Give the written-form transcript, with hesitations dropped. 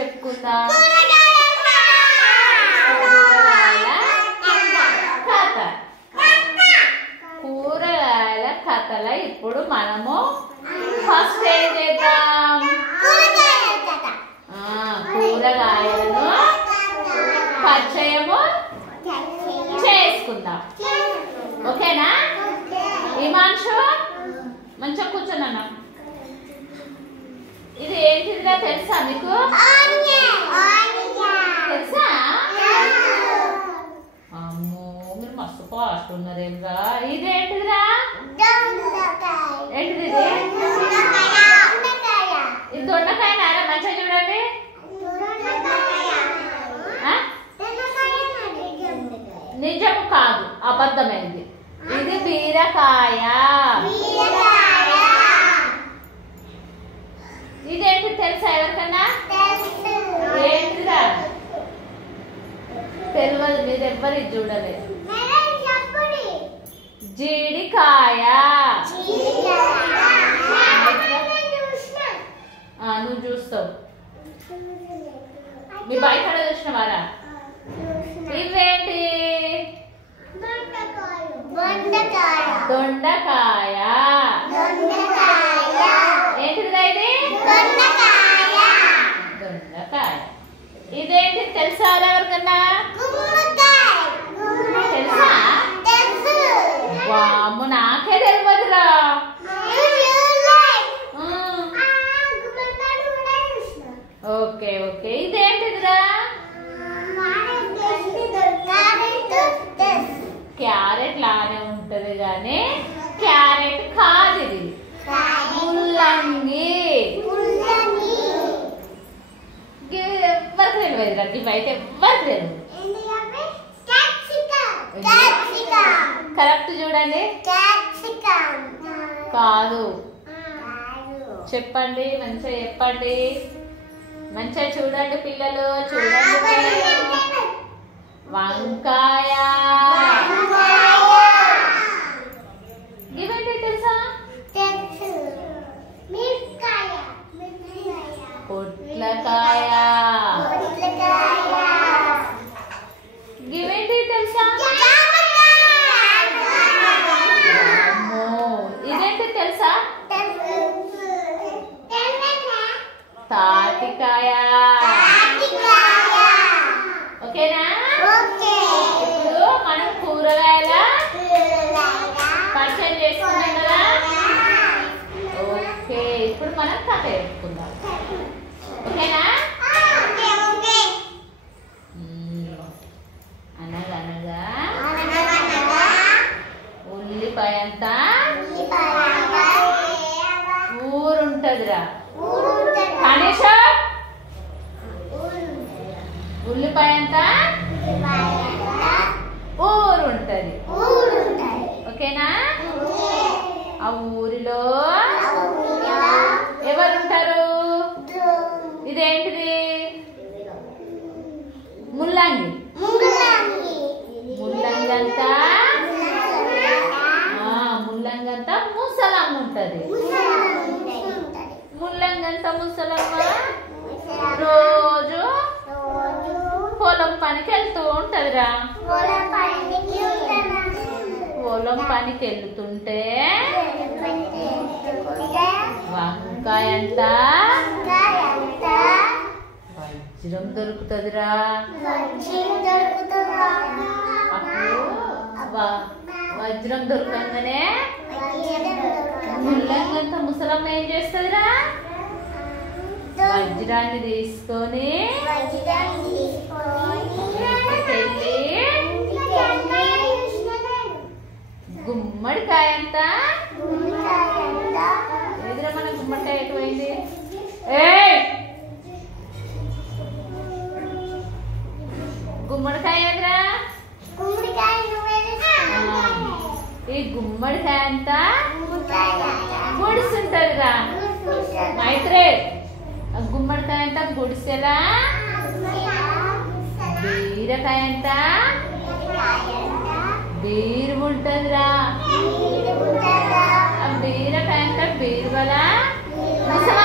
చెప్పుకుందాం. కూరగాయల కథల ఇప్పుడు మనము ఫస్ట్ ఏం చేద్దాం, కూరగాయలను పరిచయము చేసుకుందాం. ఓకేనా? హిమాంశు మంచిగా కూర్చోనన్నా. ఇది ఏంటిదిరా తెలుసా మీకు? తెలుసా? అమ్మో మీరు మస్తు ఫాస్ట్ ఉన్నారేమ్రా. ఇదేంటిదిరా? ఏంటిది? ఇది దొండకాయ నారా. మంచిగా చూడండి. నిజము కాదు, అబద్ధమైంది. ఇది బీరకాయ. ఇదేంటి తెలుసా ఎవరికన్నా? ఏంటిరా? తెలియదు, మీరు ఎవ్వరు చూడలేదు. జీడికాయ. నువ్వు చూస్తావు. మీ బయట చూసినవారా? ఇవేంటి? దొండకాయ. ఏంటిదిరా ఇది? దొండకాయ. ఇదేంటి తెలుసా ఎవరికన్నా? తెలుసా? వామ్మ నాకే తెలియదురా. Okay okay. ఇదేంటిదిరా? క్యారెట్ లానే ఉంటది కానీ క్యారెట్ కాదు. ఇది ముల్లంగి. ఎవ్వరికి తెలియదురా. ఇవైతే ఎవ్వరికి తెలియదు. కరెక్ట్ చూడండి. కాదు. చెప్పండి, మంచిగా చెప్పండి. మంచిగా చూడండి పిల్లలు, చూడండి. వంకాయ. ఇవేంటి తెలుసా? పొట్లకాయ. ఇవేంటి తెలుసా? ఇదేంటి తెలుసా? తాటికాయ. ఓకేనా? ఇప్పుడు మనం కూరగాయల పరిచయం చేసుకున్నాం కదా. ఓకే, ఇప్పుడు మనం కథ చెప్పుకుందాం. ఓకేనా? అనగనగా ఉల్లిపాయ అంతా ఊరుంటదిరా. కనీసం ఉల్లిపాయ అంతా ఊరుంటది. ఓకేనా? ఆ ఊరిలో ఎవరుంటారు? ఇదేంటిది? ముల్లంగి. ముల్లంగంతా ముల్లంగంతా ముసలమ్మ ఉంటది. ముల్లంగంతా ముసలమ్మ రోజు పొలం పనికి వెళ్తూ ఉంటదిరా. పొలం పనికి వెళ్తుంటే వంకాయ అంతా వజ్రం దొరుకుతుందిరా. అప్పుడు వజ్రం దొరకంగానే ముల్లంగంతా ముసలమ్మ ఏం చేస్తుందిరా? వజ్రాన్ని తీసుకొని గుమ్మడికాయ అంతా ఎదురా. మన గుమ్మడికాయ ఎటువైంది? గుమ్మడికాయ ఎదురా. ఈ గుమ్మడికాయ అంతా గుడిసుంటదిరా. మైత్రే, గుమ్మడికాయ అంతా గుడిసెలా. బీరకాయ అంతా బీరు ఉంటదిరా. ఆ బీరకాయ అంతా బీరువల ముసల